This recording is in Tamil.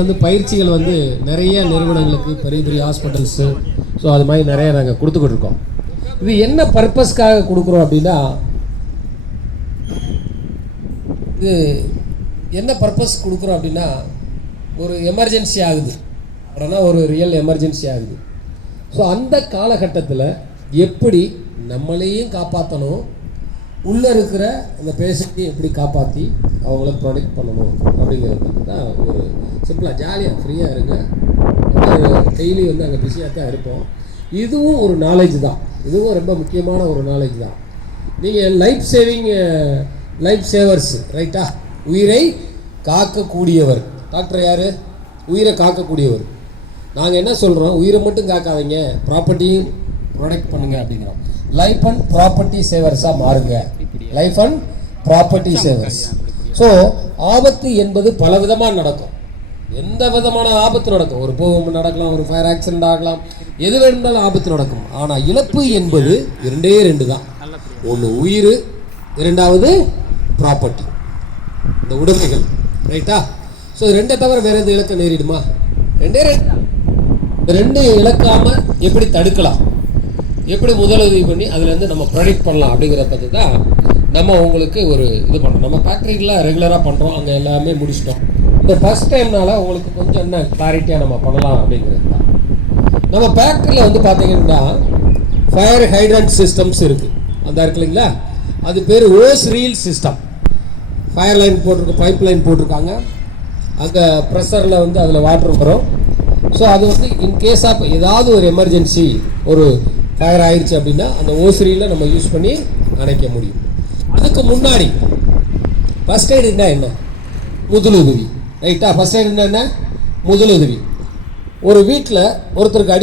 வந்து பயிற்சிகள் வந்து நிறைய நிறுவனங்களுக்கு பெரிய பெரிய ஹாஸ்பிட்டல்ஸு ஸோ அது மாதிரி நிறைய நாங்கள் கொடுத்துக்கிட்டு இருக்கோம். இது என்ன பர்பஸ்க்காக கொடுக்குறோம் அப்படின்னா, இது என்ன பர்பஸ் கொடுக்குறோம் அப்படின்னா, ஒரு எமர்ஜென்சி ஆகுது அப்படின்னா, ஒரு ரியல் எமர்ஜென்சி ஆகுது. ஸோ அந்த காலகட்டத்தில் எப்படி நம்மளையும் காப்பாற்றணும், உள்ளே இருக்கிற அந்த பேஷண்ட்டையும் எப்படி காப்பாற்றி அவங்கள ப்ரொடெக்ட் பண்ணணும் அப்படிங்கிறது தான். ஒரு சிம்பிளாக ஜாலியாக ஃப்ரீயாக இருங்க. டெய்லி வந்து அங்கே பிஸியாக தான் இருப்போம். இதுவும் ஒரு நாலேஜ் தான், இதுவும் ரொம்ப முக்கியமான ஒரு நாலேஜ் தான். நீங்கள் லைஃப் சேவர்ஸ் ரைட்டா, உயிரை காக்கக்கூடியவர். டாக்டர் யார்? உயிரை காக்கக்கூடியவர். நாங்கள் என்ன சொல்கிறோம், உயிரை மட்டும் காக்காதீங்க, ப்ராப்பர்ட்டியும் ப்ரொடெக்ட் பண்ணுங்க அப்படிங்கிறோம். லைஃப் அண்ட் ப்ராப்பர்ட்டி சேவர்ஸாக மாறுங்க. Life and property savers. So ஆபத்து என்பது பல விதமாக நடக்கும். எந்த விதமான ஆபத்து நடக்கும். ஒரு பூகம்பு நடக்கலாம், ஒரு ஃபயர் ஆக்சிடென்ட் ஆகலாம், எது வேணும்னாலும் ஆபத்து நடக்கும். ஆனால் இழப்பு என்பது ரெண்டு தான். ஒன்று உயிர், இரண்டாவது ப்ராப்பர்ட்டி, இந்த உடைமைகள். ரைட்டா? ஸோ ரெண்டை தவிர வேற எது இழக்க நேரிடுமா? ரெண்டு இழக்காம எப்படி தடுக்கலாம், எப்படி முதலுதவி பண்ணி அதுலேருந்து நம்ம ப்ரொடெக்ட் பண்ணலாம் அப்படிங்கிறத பற்றி தான் நம்ம உங்களுக்கு ஒரு இது பண்ணுறோம். நம்ம ஃபேக்ட்ரியில் ரெகுலராக பண்ணுறோம், அங்கே எல்லாமே முடிச்சிட்டோம். இந்த ஃபர்ஸ்ட் டைம்னால உங்களுக்கு கொஞ்சம் என்ன கிளாரிட்டியாக நம்ம பண்ணலாம் அப்படிங்கிறது தான். நம்ம ஃபேக்ட்ரியில் வந்து பார்த்தீங்கன்னா ஃபயர் ஹைட்ரண்ட் சிஸ்டம்ஸ் இருக்குது. அந்த இருக்கு இல்லைங்களா, அது பேர் hose reel system. Fire line போட்டிருக்கு, பைப் லைன் போட்டிருக்காங்க. அங்கே ப்ரெஷரில் வந்து அதில் வாட்டர் வரும். ஸோ அது வந்து இன்கேஸ் ஆஃப் ஏதாவது ஒரு எமர்ஜென்சி, ஒரு ஃபயர் ஆயிடுச்சு அப்படின்னா அந்த ஓஸ்ரீல நம்ம யூஸ் பண்ணி அணைக்க முடியும். அதுக்கு முன்னாடி ஃபர்ஸ்ட் எய்டுனா என்ன? முதலுதவி. ரைட்டா? ஃபர்ஸ்ட் எய்டுனா என்ன? முதலுதவி. ஒரு வீட்டில் ஒருத்தருக்கு